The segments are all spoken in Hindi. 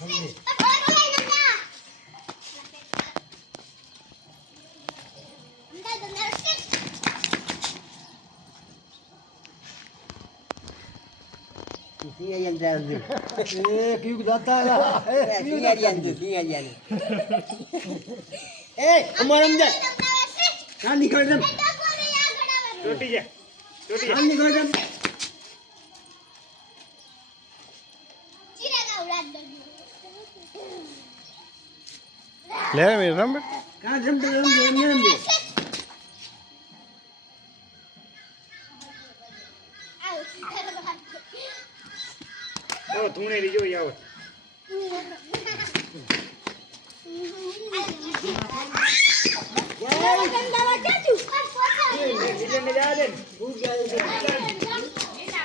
Hadi. Sinyal yendendi. Ee, büyük datalar. Sinyal yendi, sinyal yendi. Hey, umarım da. Ben nikardım. Çotiye. Çotiye. Ben nikardım. Çirada uğradım. Let me remember. Can't remember, remember, remember. Oh, tune đi vô vô.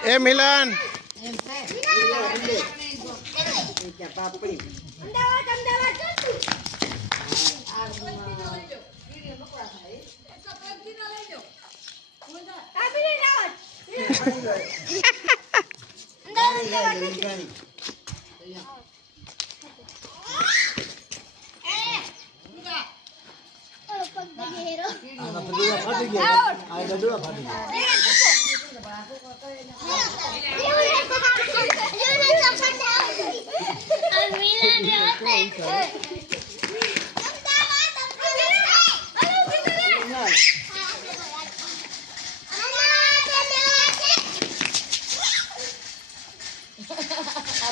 Hey Milan. બાપુ કરી. અમદાવાદ ફાટી ગયા. આ ડડુઆ ફાટી ગયા.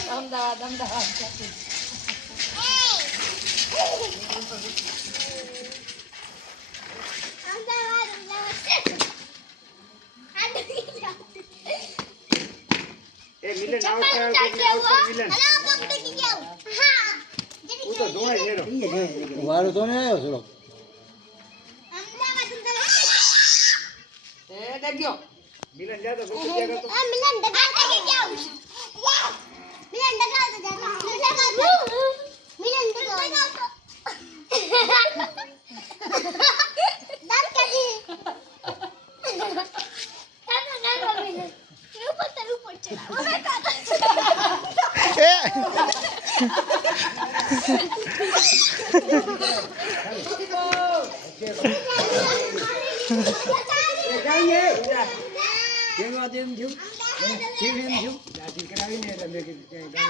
અમદાવાદ અમદાવાદ એ મિલન આવતા મિલન. તો ધોળે ઝેરો વારો તો ને આવ્યો થોડો એ ડગ્યો મિલન જા તો ગોપી જા તો મિલન ડગાવતા કે જાવ મિલન ડગાવતા જા મિલન ડગાવતા દાંત કાઢી કાકા કાકા મિલન ઉપર તર ઉપર ચલા ઓરે કાકા cái gì thiếu qua thêm thiếu thiếu thêm thiếu dạ thì cái đấy này là được cái cái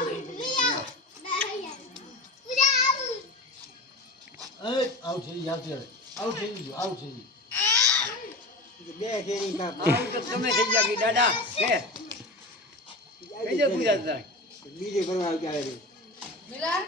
ơi ông chị giáo chị ông chị ông chị để chị mà ông cứ không thấy giờ cái đó đó kệ bây giờ bây giờ rồi bây giờ con nào cái này Mila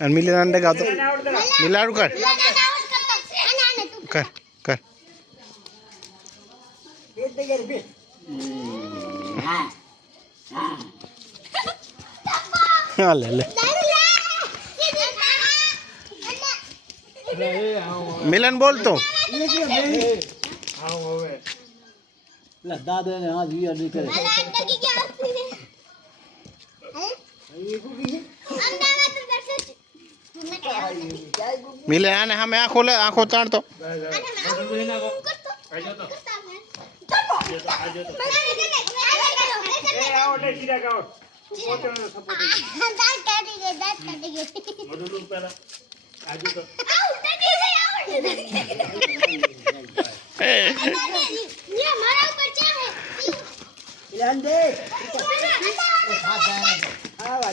और मिले अंडे का तो मिला कर कर कर ले ले मिलन बोल तो दादा ने आज भी अभी करे मिले आने हम यहाँ खोले आँखों तार तो। ये हमारा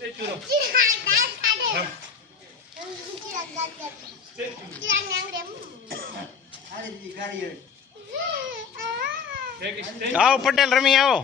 stay tuned. Stay tuned. आओ पटेल रमी आओ